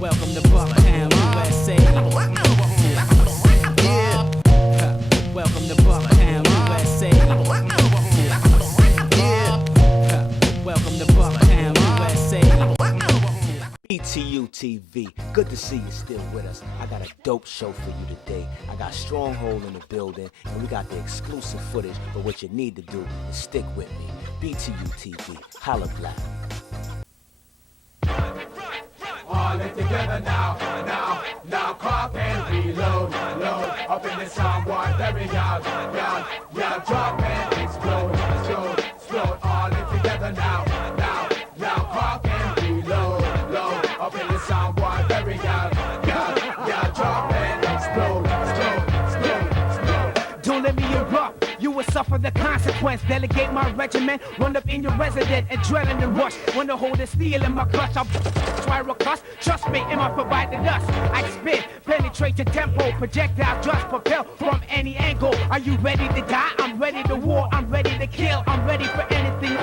Welcome to Bucktown, USA. Yeah. Welcome to Bucktown, USA. Yeah. Welcome to Bucktown, USA. BTU TV, good to see you still with us. I got a dope show for you today. I got Stronghold in the building, and we got the exclusive footage, but what you need to do is stick with me. BTU TV, holla black. All in together now, cock and reload, load, up in the soundboard, very loud, drop and explode, all in together now, cock and reload, load, up in the soundboard, very loud, drop and explode. Don't let me erupt. You will suffer the consequence. Delegate my regiment. Run up in your resident. Adrenaline rush. Wanna hold a steel in my clutch. I'll spiral cuss. Trust me, Emma provide the dust. I spit, penetrate your tempo. Projectile just propel from any angle. Are you ready to die? I'm ready to war. I'm ready to kill. I'm ready for anything.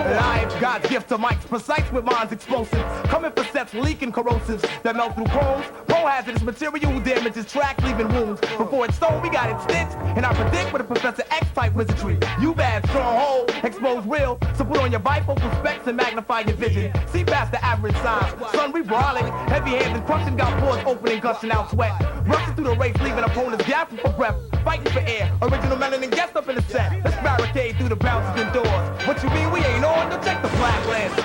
Live, God's gift to mics, precise with minds explosive. Coming for sets, leaking corrosives that melt through chromes. Pro-hazardous material damages tracks, leaving wounds. Before it's sold, we got it stitched. And I predict with a Professor X-type wizardry. You bad, stronghold, expose real. So put on your bifocal specs and magnify your vision. See past the average size. Son, we brawling. Heavy hands and crushing, got pores opening, gushing out sweat. Rushing through the race, leaving opponents gasping for breath. Fighting for air. Original melanin guest up in the set. Let's barricade through the bounces indoors. What you mean we ain't on? Don't check the flag list.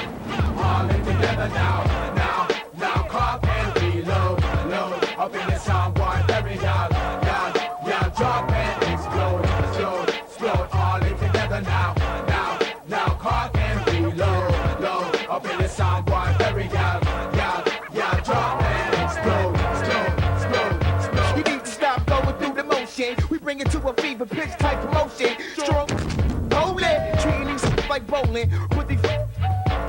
All in together now, cock and reload, load, up in the soundboard, very loud, drop and explode, all in together now, cock and reload, load, up in the soundboard, very loud, drop and explode. You need to stop going through the motion. We bring it to a fever pitch type promotion. Strong, hold it, treating these like bowling. Put these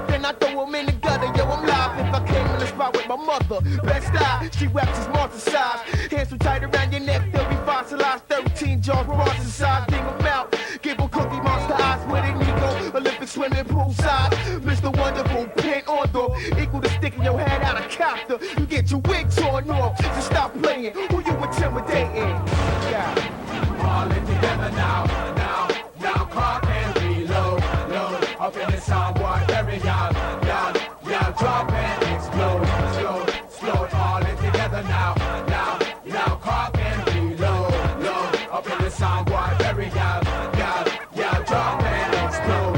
then I throw them in the gutter. Yo, I'm live if I came in the spot with my mother. Best style, she wraps his monster size. Hands so tight around your neck, they'll be fossilized. 13 jaws, bronze inside, ding them out. Give them cookie monster eyes with an ego. Olympic swimming pool side. Mr. Wonderful, paint on door. Equal to sticking your head out of copter. You get your wig torn off. Just stop playing. Who you intimidating? Yeah. All in together now, cock and reload, load, up in the soundboard, very loud, drop and explode, all in together now, cock and reload, load, up in the soundboard, very loud, drop and explode.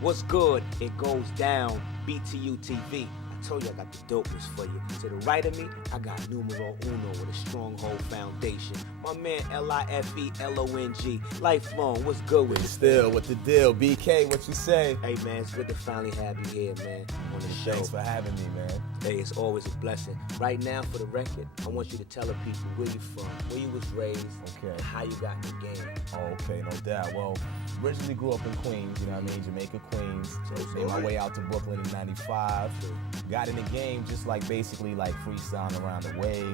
What's good? It goes down. BTU TV. I told you I got the dopest for you. To the right of me, I got numero uno with a Stronghold Foundation. My man Lifelong. Lifelong, what's good with you? Still, what the deal? BK, what you say? Hey man, it's good to finally have you here, man, on the show. Thanks for having me, man. Hey, it's always a blessing. Right now, for the record, I want you to tell the people where you from, where you was raised, okay, how you got in the game. Oh, okay, no doubt. Well, originally grew up in Queens, you know what I mean? Jamaica, Queens. So made my way out to Brooklyn in '95. Got in the game just like basically like freestyling around the way,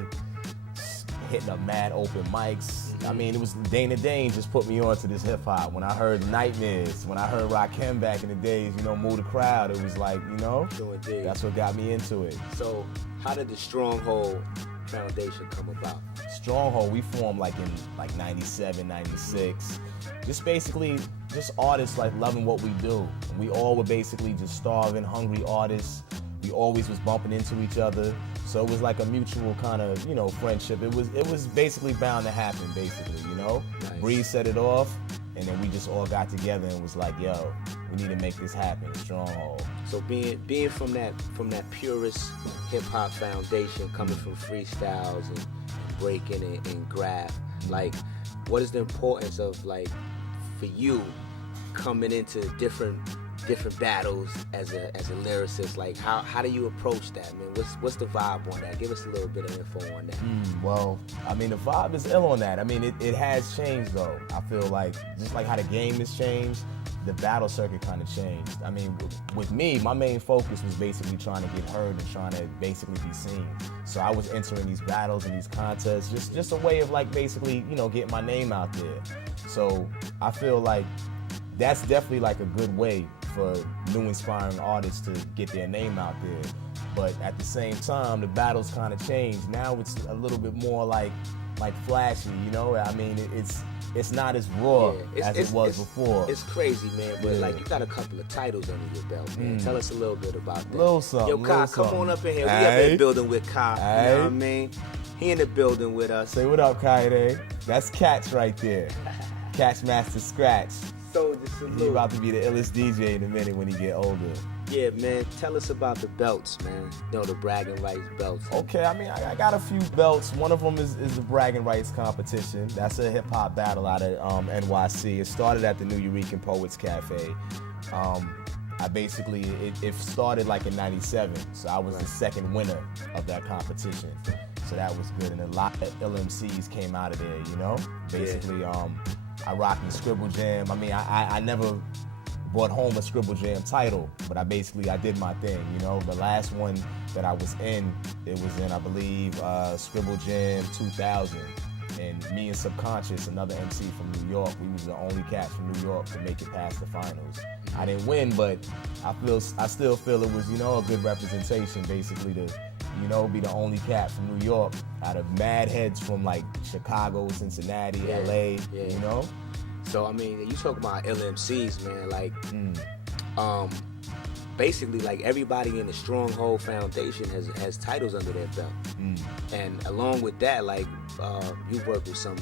hitting up mad open mics. I mean, it was Dana Dane just put me on to this hip hop. When I heard Nightmares, when I heard Rakim back in the days, you know, Move the Crowd, it was like, you know, that's what got me into it. So how did the Stronghold Foundation come about? Stronghold, we formed like in like 97, 96. Just basically, just artists like loving what we do. And we all were basically just starving, hungry artists. We always was bumping into each other. So it was like a mutual kind of, you know, friendship. It was basically bound to happen, basically, you know? Nice. Breeze set it off, and then we just all got together and was like, yo, we need to make this happen, Stronghold. So being from that purest hip-hop foundation, coming from freestyles and breaking and graph, like, what is the importance of, like, for you coming into different different battles as a lyricist? Like how do you approach that, man? What's the vibe on that? Give us a little bit of info on that. Well, I mean, the vibe is ill on that. I mean, it has changed though. I feel like just like how the game has changed, the battle circuit kind of changed. I mean, with me, my main focus was basically trying to get heard and trying to basically be seen. So I was entering these battles and these contests, just a way of like basically, you know, getting my name out there. So I feel like that's definitely like a good way for new inspiring artists to get their name out there. But at the same time, the battles kind of changed. Now it's a little bit more like flashy, you know? I mean, it's not as raw as it was before. It's crazy, man, but like you got a couple of titles under your belt, man. Tell us a little bit about that. Little something. Yo, Kai, come on up in here. We up in the building with Kai, you know what I mean? He in the building with us. Say what up, Kai. That's Cats right there. Cats Master Scratch. So just a He little. about to be the illest DJ in a minute when he get older. Yeah, man. Tell us about the belts, man. You know, the bragging rights belts. Okay, I mean, I got a few belts. One of them is the bragging rights competition. That's a hip hop battle out of NYC. It started at the New Eurekan Poets Cafe. It started like in '97, so I was the second winner of that competition. So that was good, and a lot of LMCs came out of there, you know? Basically, I rocked the Scribble Jam. I mean, I never brought home a Scribble Jam title, but I did my thing, you know? The last one that I was in, it was in, I believe, Scribble Jam 2000. And me and Subconscious, another MC from New York, we was the only cats from New York to make it past the finals. I didn't win, but I still feel it was, you know, a good representation, basically, to, you know, be the only cat from New York out of mad heads from like Chicago, Cincinnati, LA, you know? So, I mean, you talk about LMCs, man, like, basically, like, everybody in the Stronghold Foundation has titles under their belt. And along with that, like, you work with some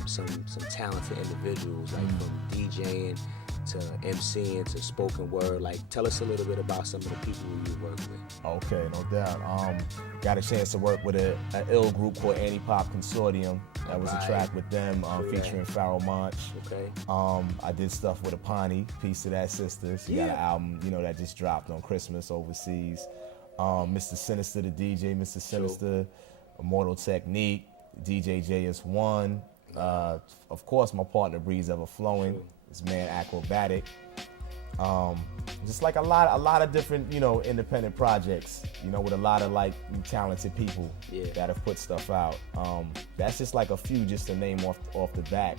talented individuals, like from DJing to MCing to spoken word. Like, tell us a little bit about some of the people who you work with. Okay, no doubt. Got a chance to work with an ill group called Anti-Pop Consortium. That was a track with them featuring Pharoah Monch. Okay. I did stuff with Apani, Peace to That Sister. She got an album, you know, that just dropped on Christmas overseas. Mr. Sinister, the DJ, Mr. Sinister, Immortal Technique, DJ JS1. Of course, my partner Breeze Ever Flowing. This man Acrobatic. Just like a lot of different, you know, independent projects, you know, with a lot of like talented people that have put stuff out. That's just like a few just to name off the bat.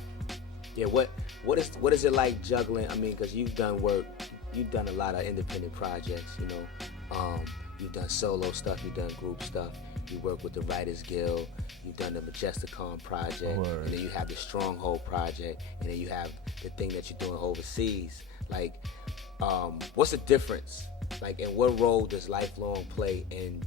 Yeah, what is it like juggling? I mean, because you've done a lot of independent projects, you know. You've done solo stuff, you've done group stuff. You work with the Writers Guild, you've done the Majesticon project, and then you have the Stronghold project, and then you have the thing that you're doing overseas. Like, what's the difference? Like, and what role does Lifelong play in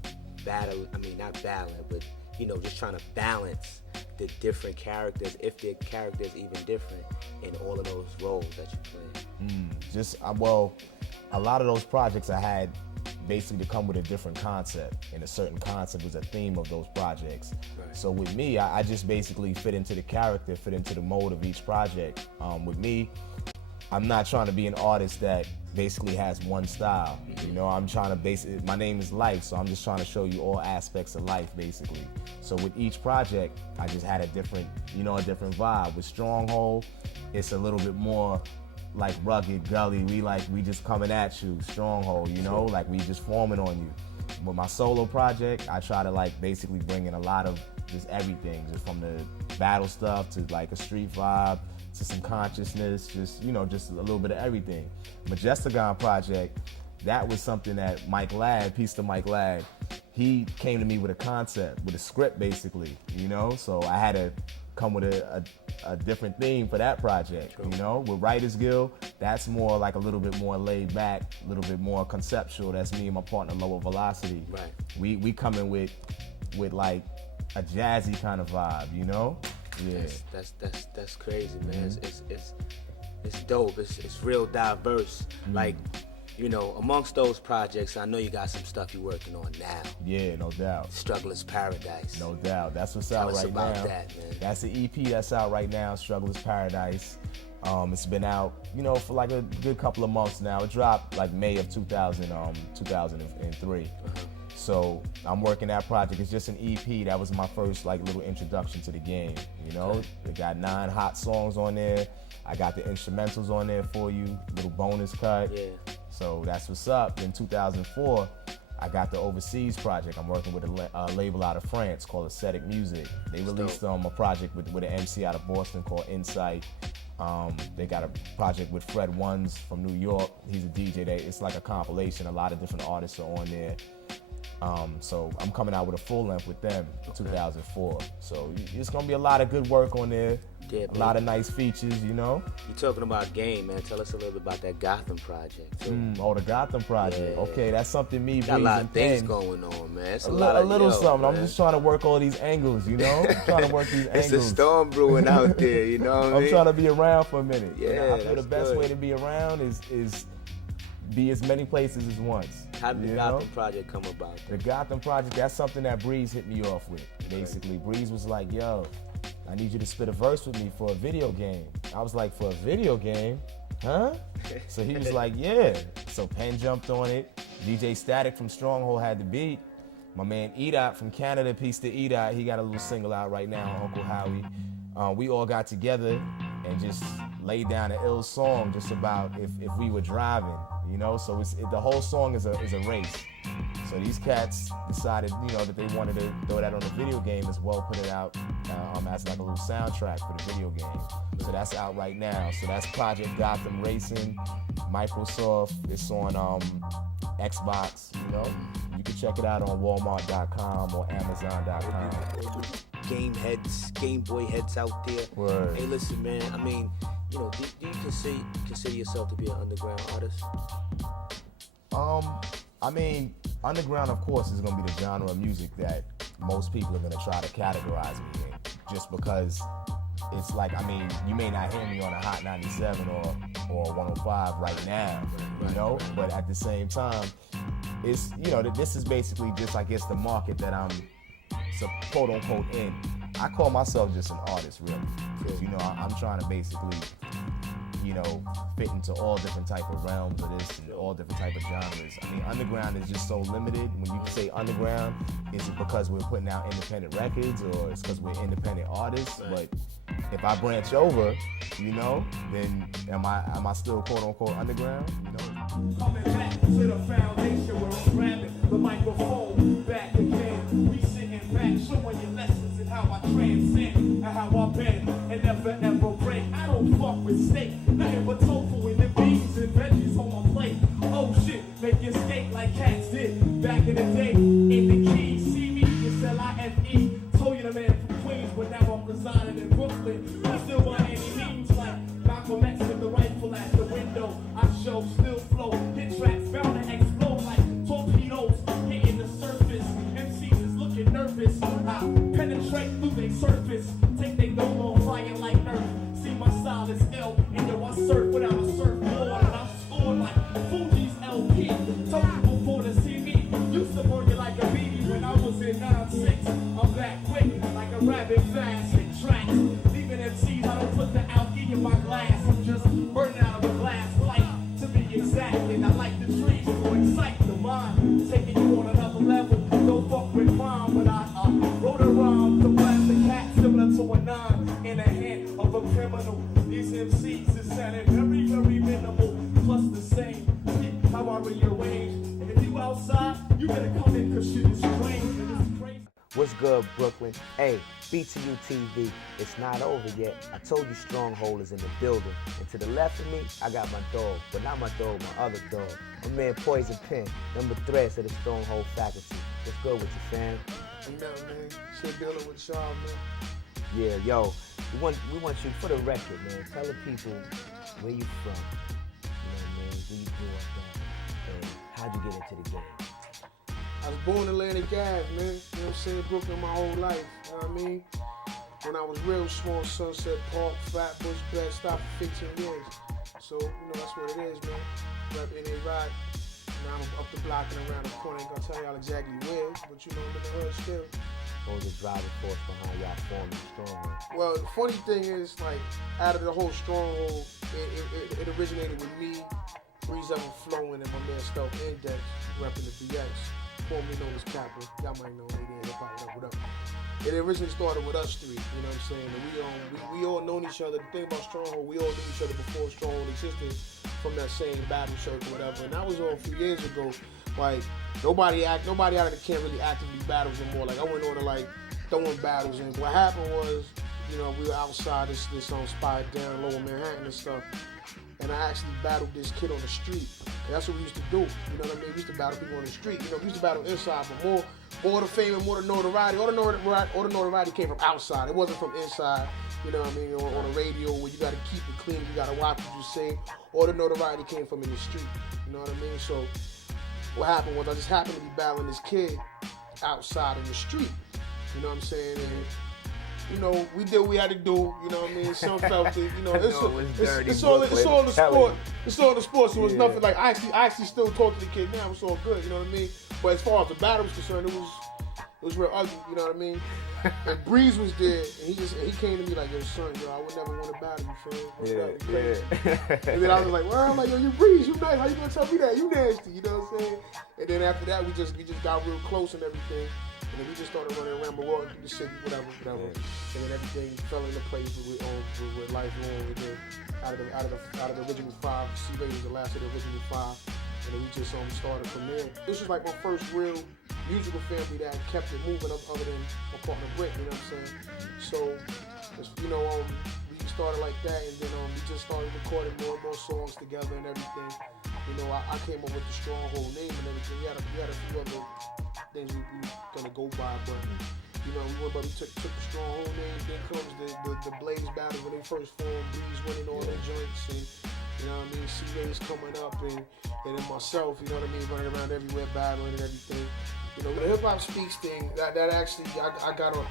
not battling, but, you know, just trying to balance the different characters, if the characters even different, in all of those roles that you play? Well, a lot of those projects I had basically to come with a different concept, and a certain concept was a theme of those projects. Right. So with me, I just basically fit into the character, fit into the mode of each project. With me, I'm not trying to be an artist that basically has one style. You know, I'm trying to my name is Life, so I'm just trying to show you all aspects of life, basically. So with each project, I just had a different vibe. With Stronghold, it's a little bit more like rugged, gully. We just coming at you, Stronghold, you know, like we just forming on you. With my solo project, I try to like basically bring in a lot of just everything, just from the battle stuff to like a street vibe to some consciousness, just, you know, just a little bit of everything. Majesticon project, that was something that Mike Ladd, peace to Mike Ladd, he came to me with a concept, with a script basically, you know, so I had to come with a different theme for that project, you know. With Writers Guild, that's more like a little bit more laid back, a little bit more conceptual. That's me and my partner Lower Velocity. Right. We coming with like a jazzy kind of vibe, you know. Yeah. That's crazy, man. It's dope. It's real diverse. Like, you know, amongst those projects, I know you got some stuff you're working on now. Yeah, no doubt. Struggler's Paradise. No doubt. That's what's Tell out us right about now. That, man. That's the EP that's out right now, Struggler's Paradise. It's been out, you know, for like a good couple of months now. It dropped like May of 2003. So I'm working that project. It's just an EP. That was my first like little introduction to the game, you know? It got 9 hot songs on there. I got the instrumentals on there for you, little bonus cut. Yeah. So that's what's up. In 2004, I got the overseas project. I'm working with a label out of France called Aesthetic Music. They released a project with an MC out of Boston called Insight. They got a project with Fred Ones from New York. He's a DJ. It's like a compilation. A lot of different artists are on there. So I'm coming out with a full length with them in 2004. So it's gonna be a lot of good work on there. Yeah, a lot of nice features, you know. You're talking about game, man. Tell us a little bit about that Gotham project. Too. Oh, the Gotham project. Yeah. Okay, that's something me, got a lot of things Pen. going on, man. It's a little something. Man. I'm just trying to work all these angles, you know. I'm trying to work these angles. It's a storm brewing out there, you know what I mean? I'm trying to be around for a minute. Yeah, you know, I feel the best good. way to be around is be as many places as once. How did the Gotham project come about? The Gotham project, that's something that Breeze hit me off with, basically. Right. Breeze was like, yo, I need you to spit a verse with me for a video game. I was like, for a video game? Huh? So he was like, yeah. So Pen jumped on it. DJ Static from Stronghold had the beat. My man Edot from Canada, peace to Edot. He got a little single out right now, Uncle Howie. We all got together and just laid down an ill song just about if we were driving, you know? So the whole song is a race. So these cats decided, you know, that they wanted to throw that on the video game as well, put it out as like a little soundtrack for the video game. So that's out right now. So that's Project Gotham Racing, Microsoft. It's on Xbox, you know? You can check it out on Walmart.com or Amazon.com. Game Boy heads out there. Word. Hey, listen, man. I mean, you know, do you consider yourself to be an underground artist? I mean, underground, of course, is going to be the genre of music that most people are going to try to categorize me in, just because it's like, I mean, you may not hear me on a Hot 97 or 105 right now, you know, but at the same time, it's, you know, this is basically just, I guess, the market that I'm, quote unquote, in. I call myself just an artist, really, because, you know, I'm trying to basically, you know, fit into all different type of realms of this and all different type of genres. I mean, underground is just so limited. When you say underground, is it because we're putting out independent records or it's because we're independent artists? Right. But if I branch over, you know, then am I still quote unquote underground? You know? Coming back to the foundation where I'm grabbing the microphone back again. We sitting back, showing you lessons in how I transcend and how I bend and never ever break. I don't fuck with steak, nothing but tofu and the beans and veggies on my plate. Oh shit, make you skate like cats did back in the day. In the keys, see me, it's L-I-F-E. Told you the man from Queens, but now I'm residing in Brooklyn. I still by any means like Malcolm X with the rifle at the window. I show still flow, hit tracks bound to explode like torpedoes hitting the surface. MCs is looking nervous. I penetrate through their surface, take they dome on fire like Earth. See my style is ill, and yo I surf without a surfboard, and I score like Fuji's LP. Told you before to see me, used to burn you like a beanie when I was in 9-6. I'm back quick like a rabbit fast, hit tracks. Leaving MCs, I don't put the alky in my glass. I'm just burning out of a glass light to be exact. And I like the trees to excite the mind, taking you on another level. Don't fuck with crime, but I wrote a rhyme to blast the cat similar to a 9 in the hand of a criminal. These MCs is sounding very, very minimal, plus the same. How I rearrange. And if you outside, you better come in cause shit is strange and it's crazy. What's good, Brooklyn? Hey, BTU TV, it's not over yet. I told you Stronghold is in the building. And to the left of me, I got my dog. But not my dog, my other dog. My man Poison Pen, number 3 of the Stronghold faculty. What's good with you, fam? Man, shit dealing with y'all, man. Yeah, yo, we want you, for the record, man, tell the people where you from. You know what I mean? Where you grew up at. And how'd you get into the game? I was born in Atlantic Ave, man. You know what I'm saying? Brooklyn my whole life. You know what I mean? When I was real small, Sunset Park, Flatbush, Bed-Stuy for 15 years. So, you know, that's what it is, man. Rep in a ride. Now I'm up the block and around the corner. Ain't gonna tell y'all exactly where, but you know, I'm in the hood still. What was the driving force behind y'all forming Stronghold? Well, the funny thing is, like, out of the whole Stronghold, it originated with me, Breeze Ever-Flowing, and my man Steele Index, repping the BX, formerly known as Kappa. Y'all might know AD hip hop, whatever. It originally started with us three, you know what I'm saying? And we all known each other. The thing about Stronghold, we all knew each other before Stronghold existed from that same battle circle, whatever. And that was all a few years ago. Like, nobody out of the camp really actively battles anymore. Like, I went on to, like, throwing battles. And what happened was, you know, we were outside this spot down Lower Manhattan and stuff. And I actually battled this kid on the street. And that's what we used to do. You know what I mean? We used to battle people on the street. You know, we used to battle inside, but more the fame and more the notoriety. All the notoriety came from outside. It wasn't from inside. You know what I mean? On the radio where you got to keep it clean, you got to watch what you say. All the notoriety came from in the street. You know what I mean? So what happened was I just happened to be battling this kid outside in the street. You know what I'm saying? And, you know, we did what we had to do. You know what I mean? Some felt it. You know, it's all the sport. It's all the sport. So it's nothing like I actually still talk to the kid now. It's all good. You know what I mean? But as far as the battle was concerned, it was real ugly. You know what I mean? And Breeze was there, and he came to me like, yo, son, yo, I would never want to battle you, fam. Yeah. And then I was like, well, I'm like, yo, you Breeze, you nice. How you gonna tell me that? You nasty. You know what I'm saying? And then after that, we just got real close and everything. And then we just started running around Milwaukee, the city, whatever. Yeah. And then everything fell into place with life on. And then out of the original 5, C-Ray was the last of the original 5. And then we just started from there. This was like my first real musical family that kept it moving up other than my partner Brick, you know what I'm saying? So, you know, we started like that, and then we just started recording more and more songs together and everything. You know, I came up with the Stronghold name and everything. We had a few other things we gonna go by, but you know, we took the Stronghold name. Then comes the Blaze battle when they first formed. Breeze winning all their joints, and you know what I mean. C-Ray's coming up, and then myself, you know what I mean, running around everywhere battling and everything. You know, the Hip Hop Speaks thing, that actually I got on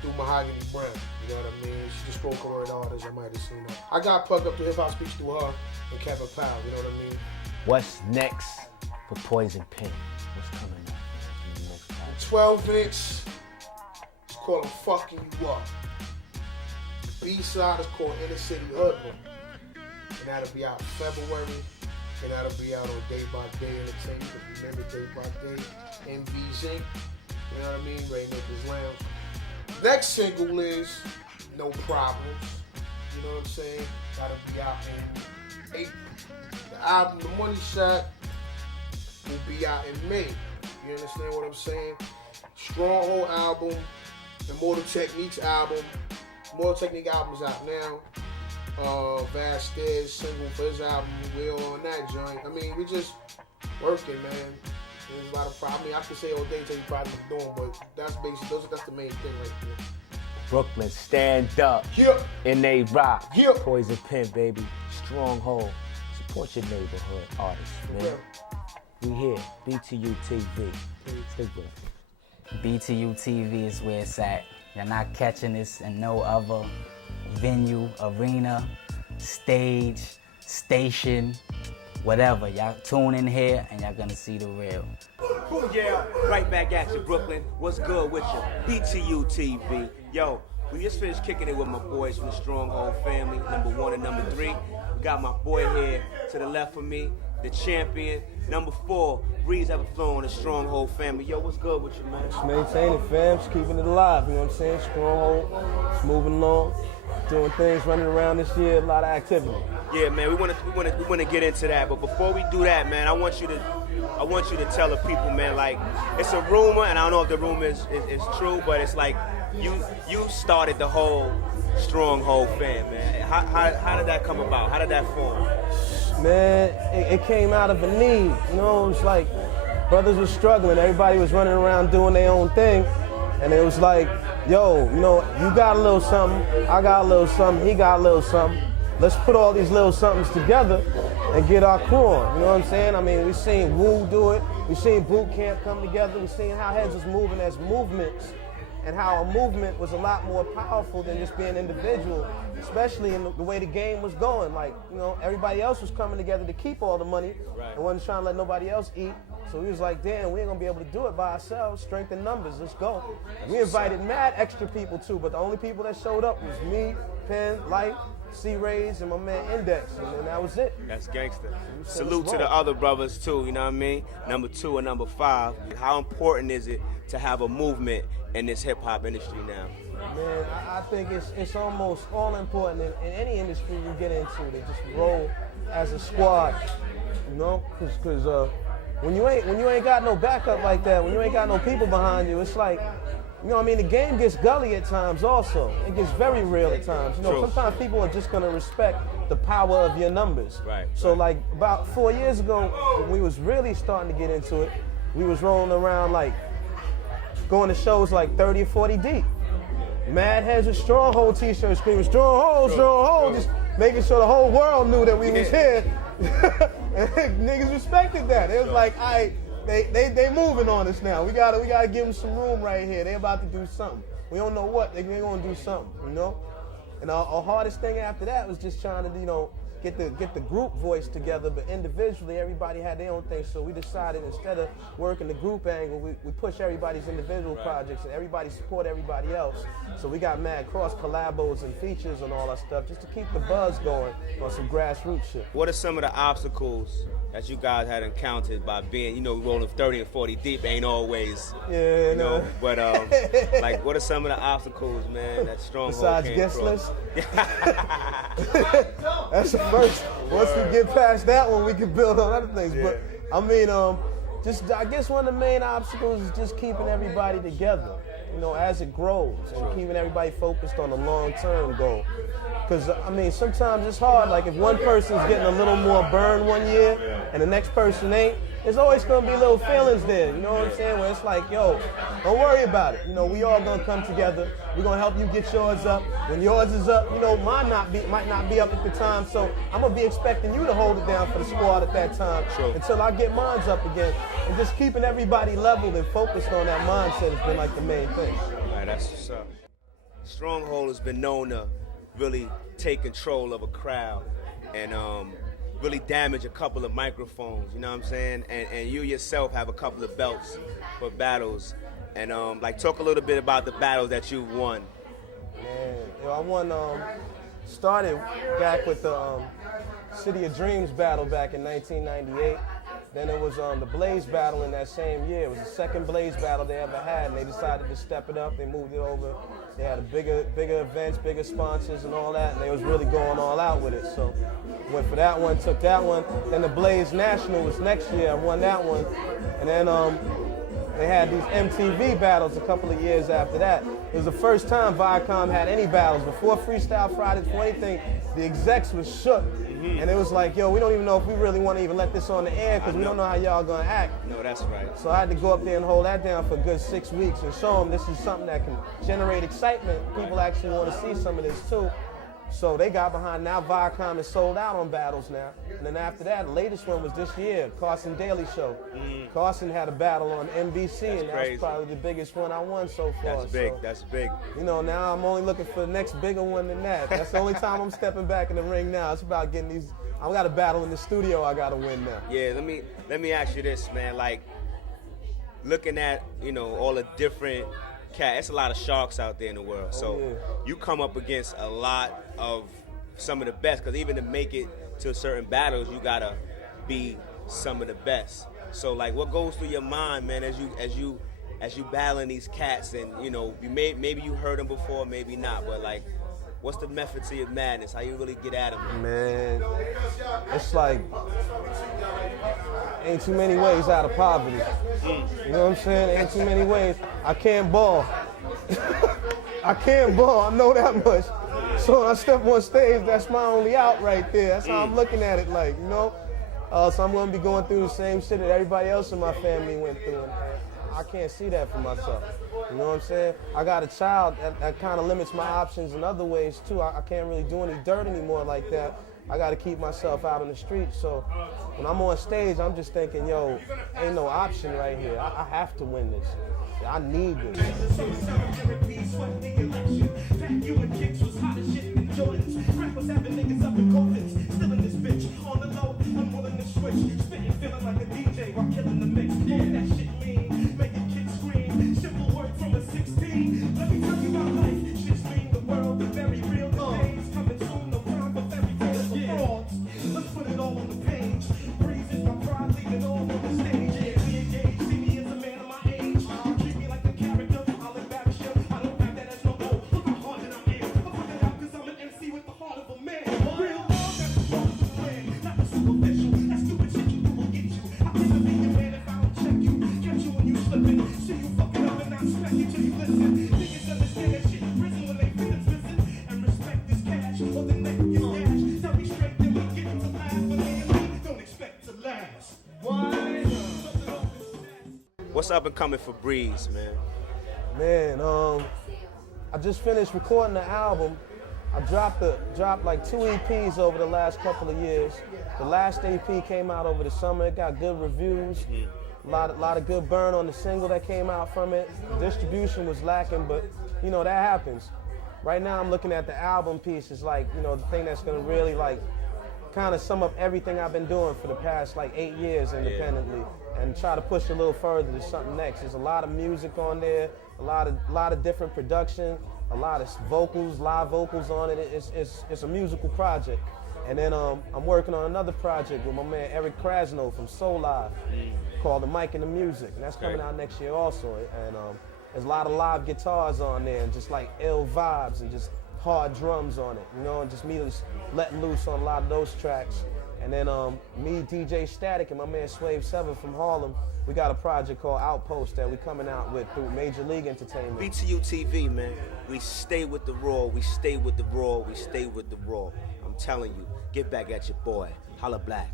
through Mahogany Brown. You know what I mean? She's a spoken word artist. I might have seen her. I got plugged up to Hip Hop Speaks through her and Kevin Powell. You know what I mean? What's next for Poison Pen? What's coming up? 12-inch, it's called I'm Fucking You Up. The B-side is called Inner City Hoodlum. And that'll be out in February. And that'll be out on Day by Day Entertainment. Remember Day by Day, MV's Inc. You know what I mean? Rainmaker's Lounge. Next single is No Problems. You know what I'm saying? That'll be out in April. The album, The Money Shot, will be out in May. You understand what I'm saying? Stronghold album, Immortal Techniques album. Immortal Technique album's out now. Vasquez single for his album. We're on that joint. I mean, we just working, man. There's a lot of problems. I mean, I could say all day tell you probably what you're doing, but that's basically that's the main thing right there. Brooklyn, stand up. Yeah. And they rock. Yeah. Poison Pen, baby. Stronghold. Support your neighborhood artists, man. Yeah. We here. BTU TV. Stay with us. BTU TV is where it's at. You're not catching this in no other venue, arena, stage, station, whatever. Y'all tune in here and y'all gonna see the real. Boom, yeah. Right back at you, Brooklyn. What's good with you? BTU TV. Yo, we just finished kicking it with my boys from the Stronghold family, number 1 and number 3. We got my boy here to the left of me, the champion. Number 4, Breeze Ever-Flowing, the Stronghold family. Yo, what's good with you, man? Just maintaining, fam. Just keeping it alive. You know what I'm saying? Stronghold. Just moving along, doing things, running around this year. A lot of activity. Yeah, man. We want to get into that, but before we do that, man, I want you to tell the people, man. Like, it's a rumor, and I don't know if the rumor is true, but it's like you started the whole Stronghold fan, man. How did that come about? How did that form? Man, it came out of a need. You know, it was like brothers were struggling. Everybody was running around doing their own thing. And it was like, yo, you know, you got a little something, I got a little something, he got a little something. Let's put all these little somethings together and get our crew on. You know what I'm saying? I mean, we've seen Wu do it. We've seen Boot Camp come together. We've seen how heads was moving as movements, and how a movement was a lot more powerful than just being individual, especially in the way the game was going. Like, you know, everybody else was coming together to keep all the money and wasn't trying to let nobody else eat. So we was like, damn, we ain't gonna be able to do it by ourselves. Strength in numbers, let's go. We invited mad extra people too, but the only people that showed up was me, Penn, Light, C-Rays, and my man Index, and then that was it. That's gangster. So Salute to the other brothers too, you know what I mean? Number 2 and number 5. How important is it to have a movement in this hip hop industry now? Man, I think it's almost all important in any industry you get into to just roll as a squad, you know? Because when you ain't got no backup like that, when you ain't got no people behind you, it's like, you know what I mean, the game gets gully at times also. It gets very real at times. You know, True. sometimes people are just gonna respect the power of your numbers. Right. So like about 4 years ago, when we was really starting to get into it, we was rolling around like, going to shows like 30 or 40 deep. Mad heads with Stronghold t-shirts screaming, Stronghold, Stronghold, just making sure the whole world knew that we was here. And niggas respected that. It was like, all right, they moving on us now. We gotta give them some room right here. They about to do something. We don't know what, they gonna do something, you know? And our hardest thing after that was just trying to, you know, get the group voice together, but individually everybody had their own thing. So we decided instead of working the group angle, we push everybody's individual projects and everybody support everybody else. So we got mad cross collabos and features and all that stuff just to keep the buzz going on some grassroots shit. What are some of the obstacles that you guys had encountered by being, you know, rolling 30 and 40 deep ain't always, Yeah, you know, but like what are some of the obstacles, man, that Stronghold besides came guest across? list? That's the first. Once we get past that one, we can build on other things. Yeah. But I mean, I guess one of the main obstacles is just keeping everybody together, you know, as it grows, and keeping everybody focused on the long-term goal. Because I mean, sometimes it's hard. Like if one person's getting a little more burn one year, and the next person ain't, there's always gonna be little feelings there. You know what I'm saying? Where it's like, yo, don't worry about it. You know, we all gonna come together. We're gonna help you get yours up. When yours is up, you know, mine might not be up at the time. So I'm gonna be expecting you to hold it down for the squad at that time until I get mine up again. And just keeping everybody leveled and focused on that mindset has been like the main thing. All right, that's what's up. Stronghold has been known to really take control of a crowd and really damage a couple of microphones, you know what I'm saying? And you yourself have a couple of belts for battles. And like talk a little bit about the battles that you've won. Man, yo, I won, started back with the City of Dreams battle back in 1998. Then it was the Blaze battle in that same year. It was the second Blaze battle they ever had, and they decided to step it up. They moved it over. They had a bigger events, bigger sponsors and all that, and they was really going all out with it. So went for that one, took that one. Then the Blaze National was next year. I won that one. And then they had these MTV battles a couple of years after that. It was the first time Viacom had any battles. Before Freestyle Fridays, before anything, the execs was shook. And it was like, yo, we don't even know if we really want to even let this on the air because we don't know how y'all gonna act. No, that's right. So I had to go up there and hold that down for a good 6 weeks and show them this is something that can generate excitement. People actually want to see some of this too. So they got behind. Now Viacom is sold out on battles now. And then after that, the latest one was this year, Carson Daly Show. Carson had a battle on NBC, and that's probably the biggest one I won so far. That's big, so, that's big. You know, now I'm only looking for the next bigger one than that. That's the only time I'm stepping back in the ring now. It's about getting these, I got a battle in the studio I got to win now. Yeah, let me ask you this, man. Like, looking at, you know, all the different it's a lot of sharks out there in the world. So you come up against a lot of some of the best, because even to make it to certain battles, you gotta be some of the best. So like, what goes through your mind, man, as you battling these cats, and you know, maybe you heard them before, maybe not, but like, what's the method to your madness? How you really get at them? Man, it's like, ain't too many ways out of poverty. You know what I'm saying? Ain't too many ways. I can't ball. I can't ball, I know that much. So when I step on stage, that's my only out right there. That's how I'm looking at it, like, you know? So I'm gonna be going through the same shit that everybody else in my family went through. And I can't see that for myself. You know what I'm saying? I got a child that kind of limits my options in other ways too. I can't really do any dirt anymore like that. I got to keep myself out on the street. So when I'm on stage, I'm just thinking, yo, ain't no option right here. I have to win this. I need this. Still in this bitch, on the low, I'm willing to switch. Spitting, feeling like a DJ while killing the mix. what's up and coming for Breeze, man? Man, I just finished recording the album. I dropped like 2 EPs over the last couple of years. The last EP came out over the summer. It got good reviews. A lot of good burn on the single that came out from it. The distribution was lacking, but you know, that happens. Right now I'm looking at the album piece. It's like, you know, the thing that's gonna really like kind of sum up everything I've been doing for the past like 8 years independently, and try to push a little further to something next. There's a lot of music on there, a lot of different production, a lot of vocals, live vocals on it. It's a musical project. And then I'm working on another project with my man Eric Krasno from Soul Live called The Mic and the Music, and that's coming out next year also. And there's a lot of live guitars on there, and just like ill vibes and just hard drums on it, you know, and just me just letting loose on a lot of those tracks. And then me, DJ Static, and my man Swave 7 from Harlem, we got a project called Outpost that we coming out with through Major League Entertainment. BTU TV, man. We stay with the raw, we stay with the raw, we stay with the raw. I'm telling you, get back at your boy. Holla Black.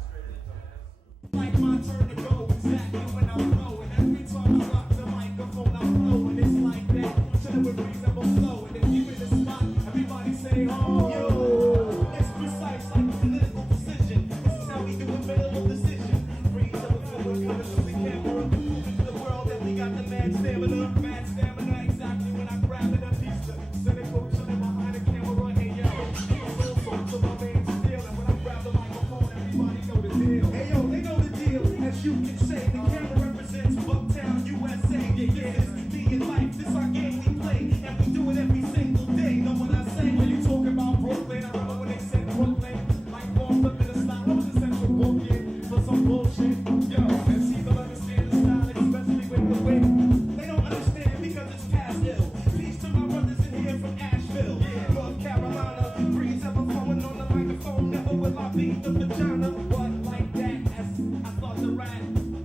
Like my turn to go, exactly when I'm flowing. Every time I rock the microphone, I'm flowing. It's like that, chilling with Breeze, I'm flowing. If you in the spot, everybody say, oh, yo. It's precise, like political precision. This is how we do a minimal decision. Breeze, I'm flowing, coming through the camera. Moving to the world, and we got the mad stamina, exactly when I grab it, a piece of cynical, chilling behind the camera. Hey, yo, I'm real folks, so my man's Steele. And when I grab the microphone, everybody know the deal. Hey, yo, they know the deal. As you can say, the camera represents Bucktown, USA. Yeah, it's me and life. This our game we play, and we do it every single day. Know what I say? When you talk about Brooklyn, I remember when they said Brooklyn, like one flipping the style. I was in Central Booking for some bullshit. Yo, and see them understand the style, especially with the way they don't understand because it's past ill. Peace to my brothers in here from Asheville, North Carolina. Breeze ever flowing on the microphone. Never will I be the vagina, but like that as I start to rap.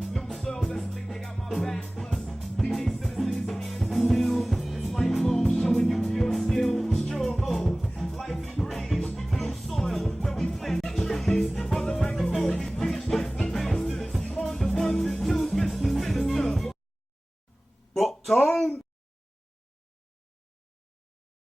New soul, that's the thing they got my back. Plus, DJ Citizens and Hill. It's lifelong, showing you pure skill. Stronghold, life and breeze, new soil where we plant the trees. On the microphone, we preach like the masters. On the ones and twos, Mr. Sinister. Bucktown.